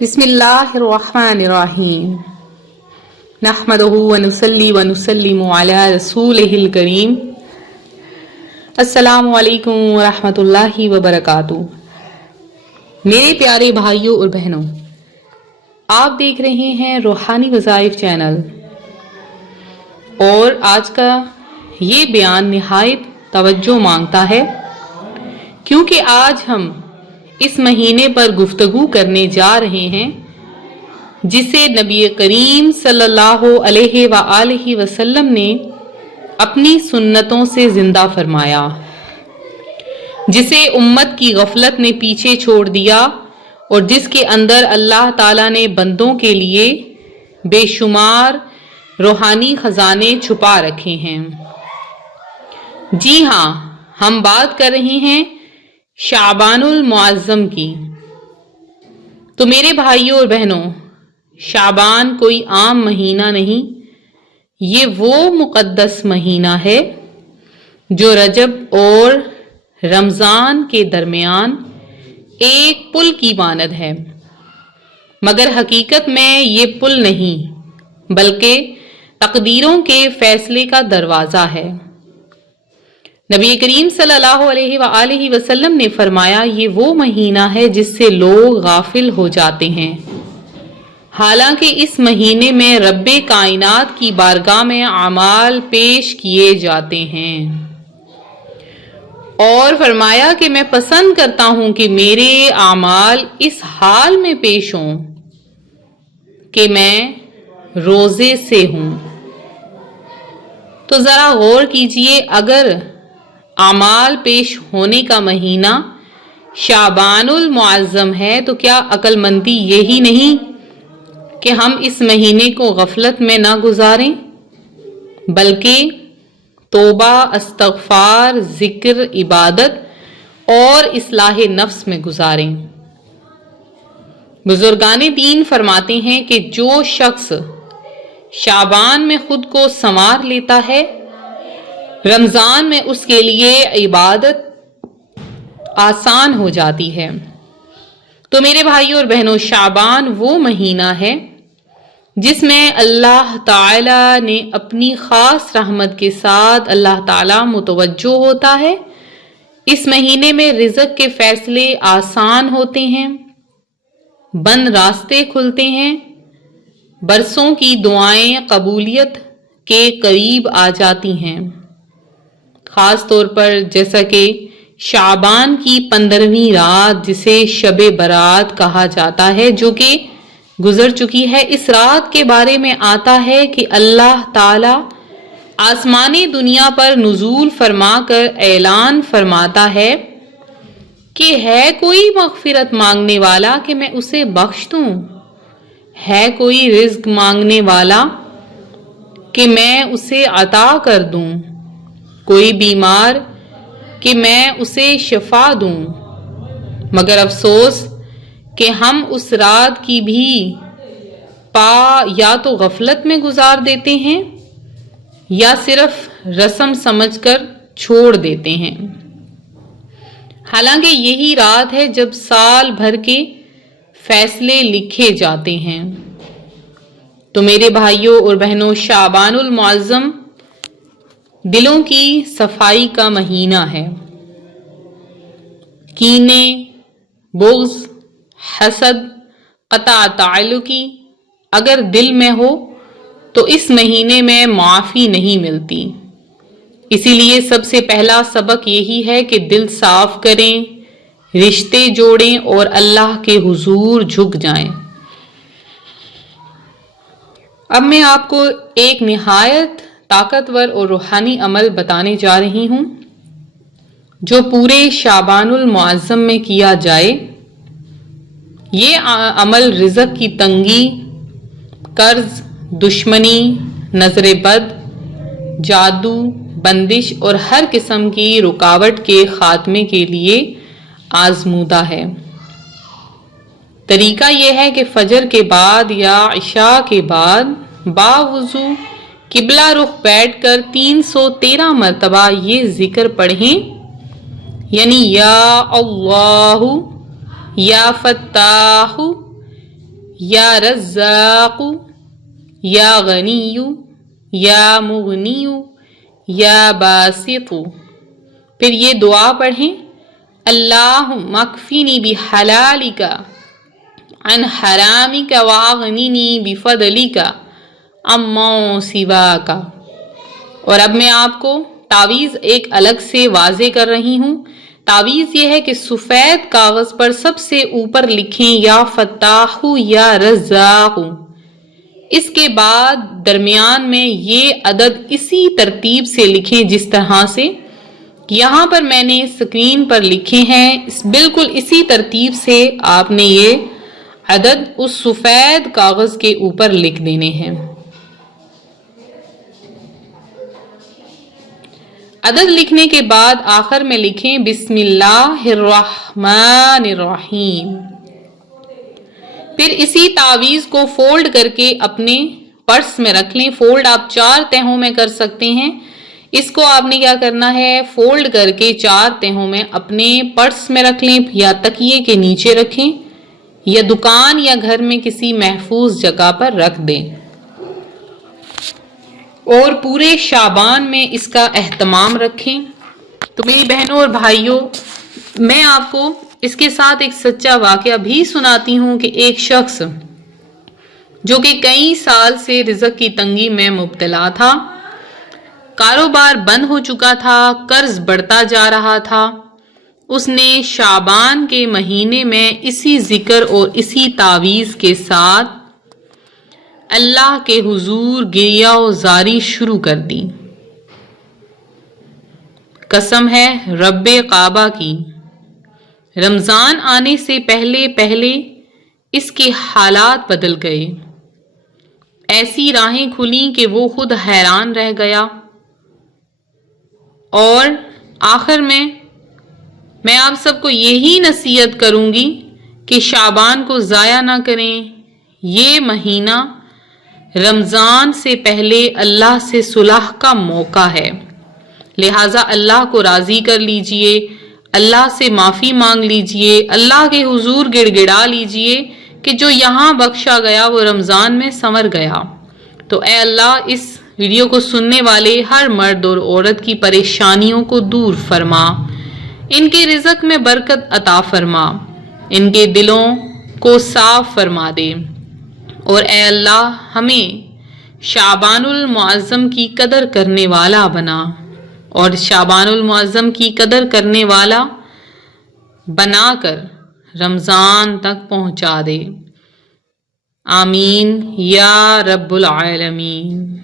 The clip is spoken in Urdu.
بسم اللہ الرحمن الرحیم نحمدہ ونصلی ونسلم علی رسولہ الکریم۔ السلام علیکم ورحمۃ اللہ وبرکاتہ۔ میرے پیارے بھائیوں اور بہنوں، آپ دیکھ رہے ہیں روحانی وظائف چینل، اور آج کا یہ بیان نہایت توجہ مانگتا ہے، کیونکہ آج ہم اس مہینے پر گفتگو کرنے جا رہے ہیں جسے نبی کریم صلی اللہ علیہ وآلہ وسلم نے اپنی سنتوں سے زندہ فرمایا، جسے امت کی غفلت نے پیچھے چھوڑ دیا، اور جس کے اندر اللہ تعالیٰ نے بندوں کے لیے بے شمار روحانی خزانے چھپا رکھے ہیں۔ جی ہاں، ہم بات کر رہے ہیں شعبان المعظم کی۔ تو میرے بھائیوں اور بہنوں، شعبان کوئی عام مہینہ نہیں، یہ وہ مقدس مہینہ ہے جو رجب اور رمضان کے درمیان ایک پل کی مانند ہے، مگر حقیقت میں یہ پل نہیں بلکہ تقدیروں کے فیصلے کا دروازہ ہے۔ نبی کریم صلی اللہ علیہ وآلہ وسلم نے فرمایا، یہ وہ مہینہ ہے جس سے لوگ غافل ہو جاتے ہیں، حالانکہ اس مہینے میں رب کائنات کی بارگاہ میں اعمال پیش کیے جاتے ہیں، اور فرمایا کہ میں پسند کرتا ہوں کہ میرے اعمال اس حال میں پیش ہوں کہ میں روزے سے ہوں۔ تو ذرا غور کیجئے، اگر اعمال پیش ہونے کا مہینہ شعبان المعظم ہے تو کیا عقل مندی یہی نہیں کہ ہم اس مہینے کو غفلت میں نہ گزاریں، بلکہ توبہ، استغفار، ذکر، عبادت اور اصلاح نفس میں گزاریں۔ بزرگان دین فرماتے ہیں کہ جو شخص شعبان میں خود کو سنوار لیتا ہے، رمضان میں اس کے لیے عبادت آسان ہو جاتی ہے۔ تو میرے بھائیوں اور بہنوں، شعبان وہ مہینہ ہے جس میں اللہ تعالی نے اپنی خاص رحمت کے ساتھ اللہ تعالی متوجہ ہوتا ہے۔ اس مہینے میں رزق کے فیصلے آسان ہوتے ہیں، بند راستے کھلتے ہیں، برسوں کی دعائیں قبولیت کے قریب آ جاتی ہیں۔ خاص طور پر جیسا کہ شعبان کی 15ویں رات، جسے شب برات کہا جاتا ہے، جو کہ گزر چکی ہے، اس رات کے بارے میں آتا ہے کہ اللہ تعالی آسمانی دنیا پر نزول فرما کر اعلان فرماتا ہے کہ ہے کوئی مغفرت مانگنے والا کہ میں اسے بخش دوں، ہے کوئی رزق مانگنے والا کہ میں اسے عطا کر دوں، کوئی بیمار کہ میں اسے شفا دوں۔ مگر افسوس کہ ہم اس رات کی بھی یا تو غفلت میں گزار دیتے ہیں یا صرف رسم سمجھ کر چھوڑ دیتے ہیں، حالانکہ یہی رات ہے جب سال بھر کے فیصلے لکھے جاتے ہیں۔ تو میرے بھائیوں اور بہنوں، شعبان المعظم دلوں کی صفائی کا مہینہ ہے۔ کینے، بغض، حسد، قطع تعلقی اگر دل میں ہو تو اس مہینے میں معافی نہیں ملتی۔ اسی لیے سب سے پہلا سبق یہی ہے کہ دل صاف کریں، رشتے جوڑیں اور اللہ کے حضور جھک جائیں۔ اب میں آپ کو ایک نہایت طاقتور اور روحانی عمل بتانے جا رہی ہوں جو پورے شعبان المعظم میں کیا جائے۔ یہ عمل رزق کی تنگی، قرض، دشمنی، نظر بد، جادو، بندش اور ہر قسم کی رکاوٹ کے خاتمے کے لیے آزمودہ ہے۔ طریقہ یہ ہے کہ فجر کے بعد یا عشاء کے بعد باوضو قبلہ رخ بیٹھ کر 313 مرتبہ یہ ذکر پڑھیں، یعنی یا اللہ، یا فتاح، یا رزاق، یا غنی، یا مغنی، یا باسط۔ پھر یہ دعا پڑھیں، اللہم اکفنی بحلالک عن حرامک واغننی بفضلک عمن سواک۔ اور اب میں آپ کو تعویذ ایک الگ سے واضح کر رہی ہوں۔ تعویذ یہ ہے کہ سفید کاغذ پر سب سے اوپر لکھیں یا فتاح یا رزاق، اس کے بعد درمیان میں یہ عدد اسی ترتیب سے لکھیں جس طرح سے یہاں پر میں نے اسکرین پر لکھے ہیں، بالکل اسی ترتیب سے آپ نے یہ عدد اس سفید کاغذ کے اوپر لکھ دینے ہیں۔ عدد لکھنے کے بعد آخر میں لکھیں بسم اللہ الرحمن الرحیم۔ پھر اسی تعویذ کو فولڈ کر کے اپنے پرس میں رکھ لیں۔ فولڈ آپ 4 تہوں میں کر سکتے ہیں۔ اس کو آپ نے کیا کرنا ہے، فولڈ کر کے 4 تہوں میں اپنے پرس میں رکھ لیں یا تکیے کے نیچے رکھیں یا دکان یا گھر میں کسی محفوظ جگہ پر رکھ دیں، اور پورے شعبان میں اس کا اہتمام رکھیں۔ تو میری بہنوں اور بھائیوں، میں آپ کو اس کے ساتھ ایک سچا واقعہ بھی سناتی ہوں کہ ایک شخص جو کہ کئی سال سے رزق کی تنگی میں مبتلا تھا، کاروبار بند ہو چکا تھا، قرض بڑھتا جا رہا تھا، اس نے شعبان کے مہینے میں اسی ذکر اور اسی تعویذ کے ساتھ اللہ کے حضور گریہ و زاری شروع کر دی۔ قسم ہے رب کعبہ کی، رمضان آنے سے پہلے پہلے اس کے حالات بدل گئے، ایسی راہیں کھلیں کہ وہ خود حیران رہ گیا۔ اور آخر میں آپ سب کو یہی نصیحت کروں گی کہ شعبان کو ضائع نہ کریں۔ یہ مہینہ رمضان سے پہلے اللہ سے صلح کا موقع ہے، لہٰذا اللہ کو راضی کر لیجئے، اللہ سے معافی مانگ لیجئے، اللہ کے حضور گڑ گڑا لیجئے کہ جو یہاں بخشا گیا وہ رمضان میں ثمر گیا۔ تو اے اللہ، اس ویڈیو کو سننے والے ہر مرد اور عورت کی پریشانیوں کو دور فرما، ان کے رزق میں برکت عطا فرما، ان کے دلوں کو صاف فرما دے، اور اے اللہ ہمیں شعبان المعظم کی قدر کرنے والا بنا، اور شعبان المعظم کی قدر کرنے والا بنا کر رمضان تک پہنچا دے۔ آمین یا رب العالمین۔